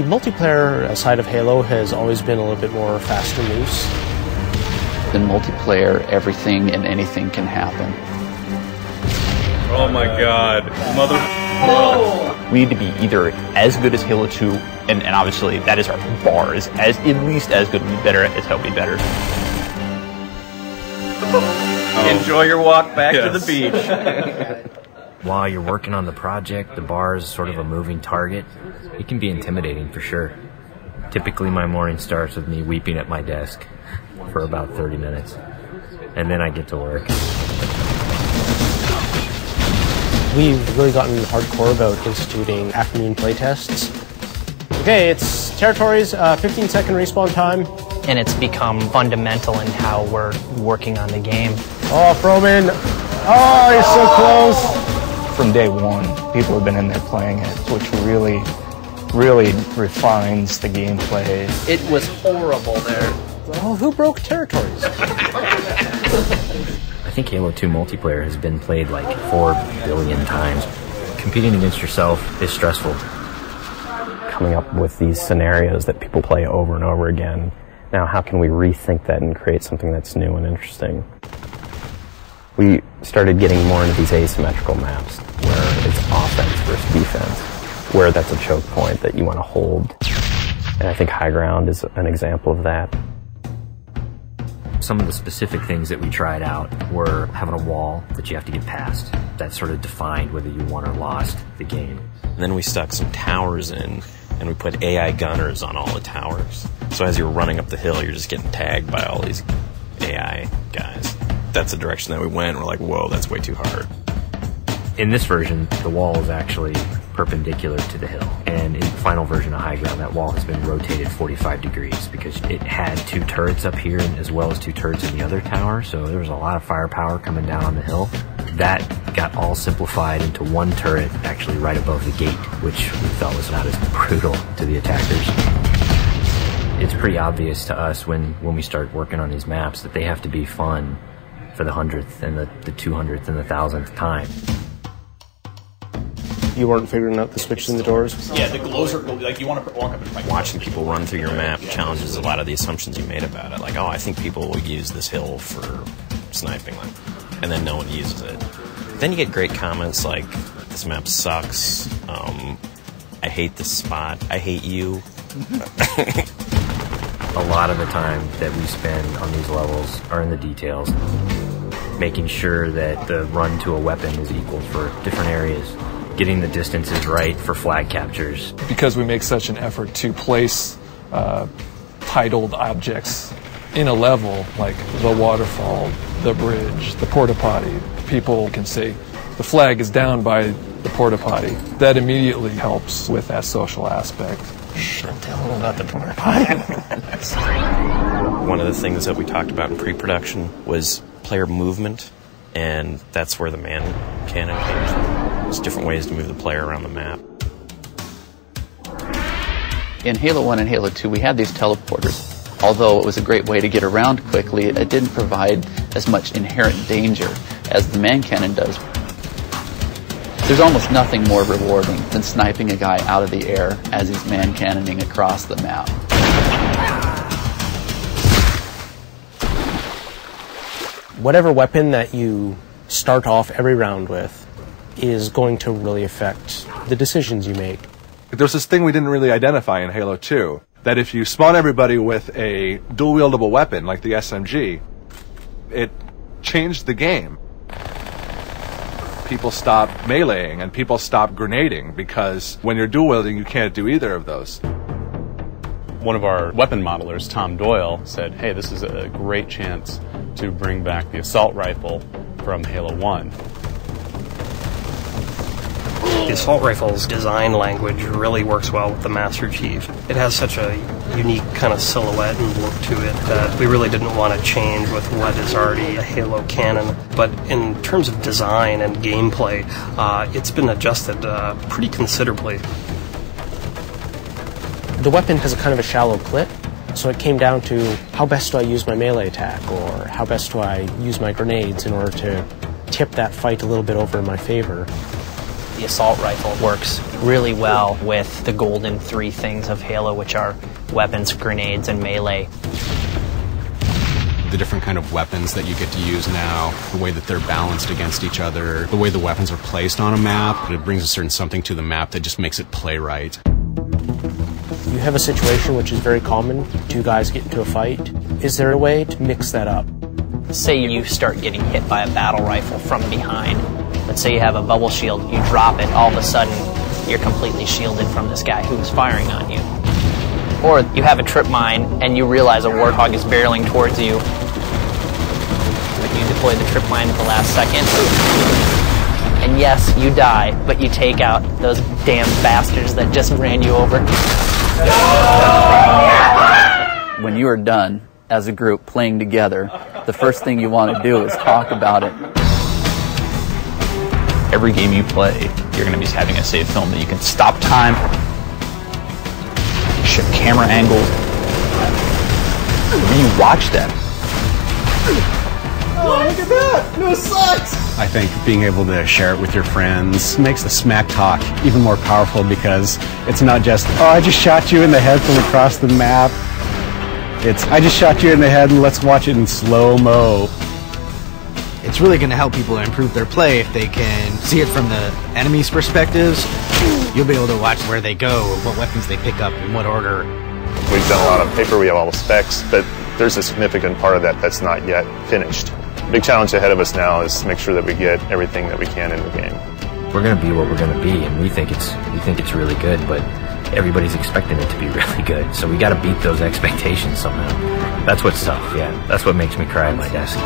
The multiplayer side of Halo has always been a little bit more fast and loose. In multiplayer, everything and anything can happen. Oh my god. Mother... No. We need to be either as good as Halo 2, and obviously that is our bar, is as at least as good, better as Halo be better. Enjoy your walk back to the beach. While you're working on the project, the bar is sort of a moving target. It can be intimidating for sure. Typically my morning starts with me weeping at my desk for about 30 minutes, and then I get to work. We've really gotten hardcore about instituting afternoon playtests. Okay, it's territories, 15-second respawn time. And it's become fundamental in how we're working on the game. Oh, Froman. Oh, you're so close. From day one, people have been in there playing it, which really refines the gameplay. It was horrible there. Well, who broke territories? I think Halo 2 multiplayer has been played like 4 billion times. Competing against yourself is stressful. Coming up with these scenarios that people play over and over again. Now, how can we rethink that and create something that's new and interesting? We started getting more into these asymmetrical maps where it's offense versus defense, where that's a choke point that you want to hold. And I think High Ground is an example of that. Some of the specific things that we tried out were having a wall that you have to get past. That sort of defined whether you won or lost the game. And then we stuck some towers in, and we put AI gunners on all the towers. So as you're running up the hill, you're just getting tagged by all these AI guys. That's the direction that we went. We're like, whoa, that's way too hard. In this version, the wall is actually perpendicular to the hill. And in the final version of High Ground, that wall has been rotated 45 degrees because it had 2 turrets up here as well as 2 turrets in the other tower. So there was a lot of firepower coming down on the hill. That got all simplified into 1 turret actually right above the gate, which we felt was not as brutal to the attackers. It's pretty obvious to us when we start working on these maps that they have to be fun for the 100th and the 200th and the 1000th time. You weren't figuring out the switches in the doors? Yeah, the glows are like you want to walk up and fight. Watching people run through your map challenges a lot of the assumptions you made about it. Like, oh, I think people will use this hill for sniping them, and then no one uses it. Then you get great comments like, this map sucks, I hate this spot, I hate you. A lot of the time that we spend on these levels are in the details, making sure that the run to a weapon is equal for different areas, getting the distances right for flag captures. Because we make such an effort to place titled objects in a level, like the waterfall, the bridge, the porta potty, people can say the flag is down by the porta potty. That immediately helps with that social aspect. Don't tell them about the porta potty. One of the things that we talked about in pre-production was player movement, and that's where the man cannon came from. There's different ways to move the player around the map. In Halo 1 and Halo 2, we had these teleporters. Although it was a great way to get around quickly, it didn't provide as much inherent danger as the man cannon does. There's almost nothing more rewarding than sniping a guy out of the air as he's man cannoning across the map. Whatever weapon that you start off every round with is going to really affect the decisions you make. There's this thing we didn't really identify in Halo 2, that if you spawn everybody with a dual-wieldable weapon like the SMG, it changed the game. People stop meleeing and people stop grenading because when you're dual-wielding, you can't do either of those. One of our weapon modelers, Tom Doyle, said, hey, this is a great chance to bring back the assault rifle from Halo 1. The assault rifle's design language really works well with the Master Chief. It has such a unique kind of silhouette and look to it that we really didn't want to change with what is already a Halo canon. But in terms of design and gameplay, it's been adjusted pretty considerably. The weapon has a kind of a shallow clit, so it came down to how best do I use my melee attack, or how best do I use my grenades in order to tip that fight a little bit over in my favor. The assault rifle works really well with the golden three things of Halo, which are weapons, grenades, and melee. The different kind of weapons that you get to use now, the way that they're balanced against each other, the way the weapons are placed on a map, it brings a certain something to the map that just makes it play right. You have a situation which is very common, two guys get into a fight. Is there a way to mix that up? Say you start getting hit by a battle rifle from behind. Let's say you have a bubble shield, you drop it, all of a sudden you're completely shielded from this guy who's firing on you. Or you have a trip mine and you realize a warthog is barreling towards you. But you deploy the trip mine at the last second. And yes, you die, but you take out those damn bastards that just ran you over. When you are done as a group playing together, the first thing you want to do is talk about it. Every game you play, you're going to be having a save film that you can stop time, shift camera angles. When you watch them. Oh, look at that! No sucks! I think being able to share it with your friends makes the smack talk even more powerful, because it's not just, oh, I just shot you in the head from across the map. It's, I just shot you in the head and let's watch it in slow-mo. It's really going to help people improve their play if they can see it from the enemy's perspectives. You'll be able to watch where they go, what weapons they pick up, in what order. We've done a lot of paper, we have all the specs, but there's a significant part of that that's not yet finished. The big challenge ahead of us now is to make sure that we get everything that we can in the game. We're going to be what we're going to be, and we think it's really good, but everybody's expecting it to be really good, so we got to beat those expectations somehow. That's what's tough, yeah. That's what makes me cry at my desk.